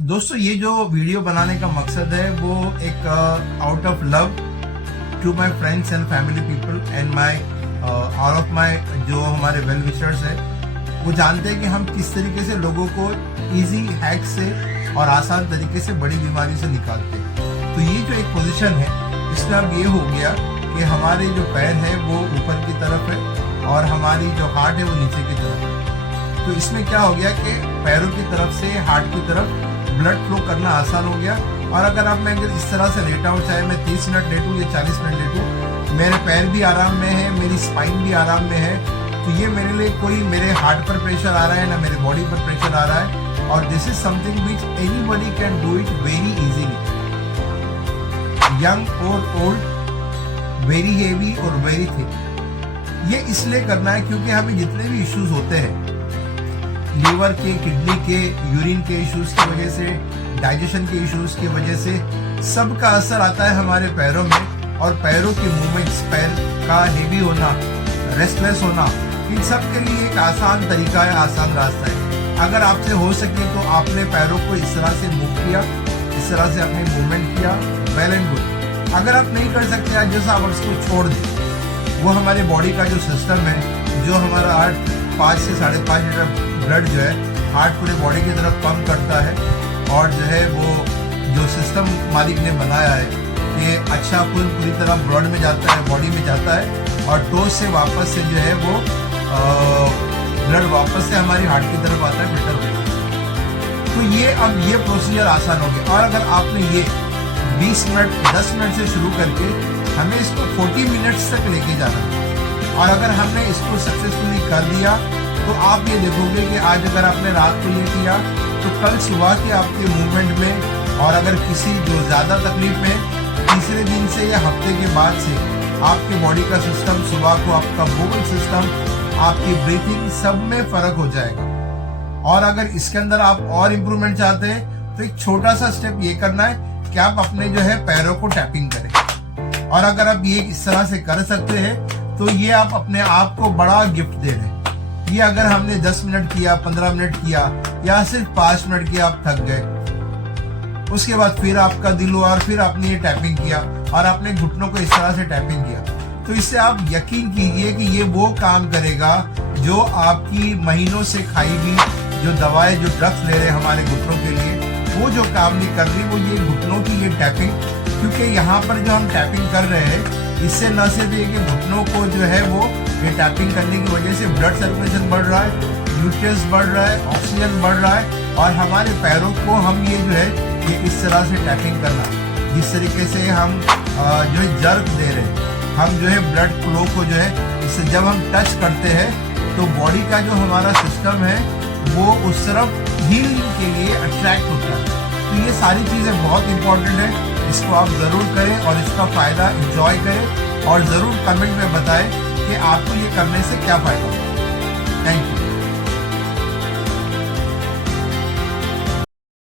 दोस्तों ये जो वीडियो बनाने का मकसद है वो एक out of love to my friends and family people and my all of my जो हमारे वेल विशर्स है वो जानते हैं कि हम किस तरीके से लोगों को इजी हैक से और आसान तरीके से बड़ी बीमारी से निकालते हैं। तो ये जो एक पोजीशन है इसमें अब ये हो गया कि हमारे जो पैर है वो ऊपर की तरफ है और हमारी जो हार्ट है वो नीचे की तरफ है। तो इसमें क्या हो गया कि पैरों की तरफ से हार्ट की तरफ ब्लड फ्लो करना आसान हो गया। और अगर अगर इस तरह से लेटा हूँ, चाहे मैं 30 मिनट लेटूँ या 40 मिनट लेटूँ, मेरे पैर भी आराम में है, मेरी स्पाइन भी आराम में है। तो ये मेरे लिए कोई मेरे हार्ट पर प्रेशर आ रहा है ना मेरे बॉडी पर प्रेशर आ रहा है। और this is something which anybody can do it very easily, young और ओल्ड, वेरी हेवी और वेरी थिक। ये इसलिए करना है क्योंकि हमें जितने भी इश्यूज होते हैं, लीवर के, किडनी के, यूरिन के इश्यूज की वजह से, डाइजेशन के इश्यूज की वजह से, सबका असर आता है हमारे पैरों में। और पैरों के मूवमेंट्स, पैर का हेवी होना, रेस्टलेस होना, इन सब के लिए एक आसान तरीका है, आसान रास्ता है। अगर आपसे हो सके तो आपने पैरों को इस तरह से मूव किया, इस तरह से अपने मूवमेंट किया, वेल एंड गुड। अगर आप नहीं कर सकते आज जैसा आप उसको छोड़ दें, वो हमारे बॉडी का जो सिस्टम है, जो हमारा हार्ट 5 से 5.5 लीटर ब्लड जो है हार्ट पूरे बॉडी की तरफ पंप करता है। और जो है वो जो सिस्टम मालिक ने बनाया है कि अच्छा खून पूरी तरह ब्लड में जाता है, बॉडी में जाता है और टोस से वापस से जो है वो ब्लड वापस से हमारी हार्ट की तरफ आता है फिल्टर होकर। तो ये अब ये प्रोसीजर आसान हो गया। और अगर आपने ये 20 मिनट 10 मिनट से शुरू करके हमें इसको 40 मिनट्स तक लेके जाना है। और अगर हमने इसको सक्सेसफुली कर दिया तो आप ये देखोगे कि आज अगर आपने रात को ये किया तो कल सुबह के आपके मूवमेंट में, और अगर किसी जो ज़्यादा तकलीफ में, तीसरे दिन से या हफ्ते के बाद से आपके बॉडी का सिस्टम, सुबह को आपका वोकल सिस्टम, आपकी ब्रीथिंग, सब में फर्क हो जाएगा। और अगर इसके अंदर आप और इम्प्रूवमेंट चाहते हैं तो एक छोटा सा स्टेप ये करना है कि आप अपने जो है पैरों को टैपिंग करें। और अगर आप ये इस तरह से कर सकते हैं तो ये आप अपने आप को बड़ा गिफ्ट दे रहे हैं। ये अगर हमने 10 मिनट किया, 15 मिनट किया या सिर्फ 5 मिनट किया, आप थक गए, उसके बाद फिर आपका दिल हुआ और फिर आपने ये टैपिंग किया और अपने घुटनों को इस तरह से टैपिंग किया, तो इससे आप यकीन कीजिए कि ये वो काम करेगा जो आपकी महीनों से खाई हुई जो दवाएं, जो ड्रग्स ले रहे हैं हमारे घुटनों के लिए, वो जो काम नहीं कर रही, वो ये घुटनों की ये टैपिंग। क्योंकि यहाँ पर जो हम टैपिंग कर रहे हैं इससे न सिर्फ ये कि घुटनों को जो है वो ये टैपिंग करने की वजह से ब्लड सर्कुलेशन बढ़ रहा है, न्यूट्रिएंट्स बढ़ रहा है, ऑक्सीजन बढ़ रहा है। और हमारे पैरों को हम ये जो है ये इस तरह से टैपिंग करना, जिस तरीके से हम जो है जर्क दे रहे हैं, हम जो है ब्लड फ्लो को जो है इससे जब हम टच करते हैं तो बॉडी का जो हमारा सिस्टम है वो उस तरफ हीलिंग के लिए अट्रैक्ट होता है। तो ये सारी चीज़ें बहुत इंपॉर्टेंट है, इसको आप ज़रूर करें और इसका फ़ायदा एंजॉय करें और ज़रूर कमेंट में बताएं कि आपको ये करने से क्या फ़ायदा होगा। Thank you.